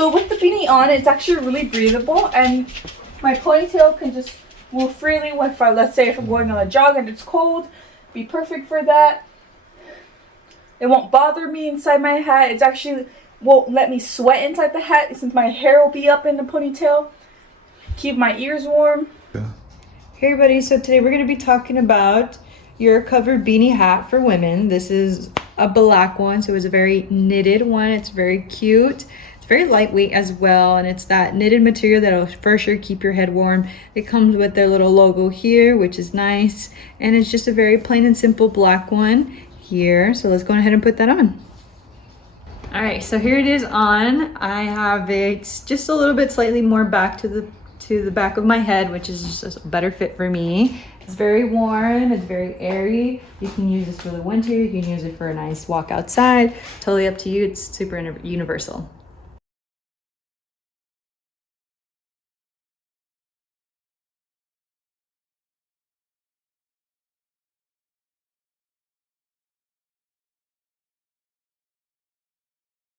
So with the beanie on, it's actually really breathable, and my ponytail can just move freely. If let's say if I'm going on a jog and it's cold, be perfect for that. It won't bother me inside my hat. It's actually won't let me sweat inside the hat since my hair will be up in the ponytail. Keep my ears warm. Hey everybody, so today we're going to be talking about URECOVER Beanie hat for women. This is a black one, so it's a very knitted one. It's very cute. It's very lightweight as well, and it's that knitted material that'll for sure keep your head warm. It comes with their little logo here, which is nice, and it's just a very plain and simple black one here. So let's go ahead and put that on. All right, so here it is on. I have it just a little bit slightly more back to the back of my head, which is just a better fit for me. It's very warm, it's very airy. You can use this for the winter, you can use it for a nice walk outside. Totally up to you, it's super universal.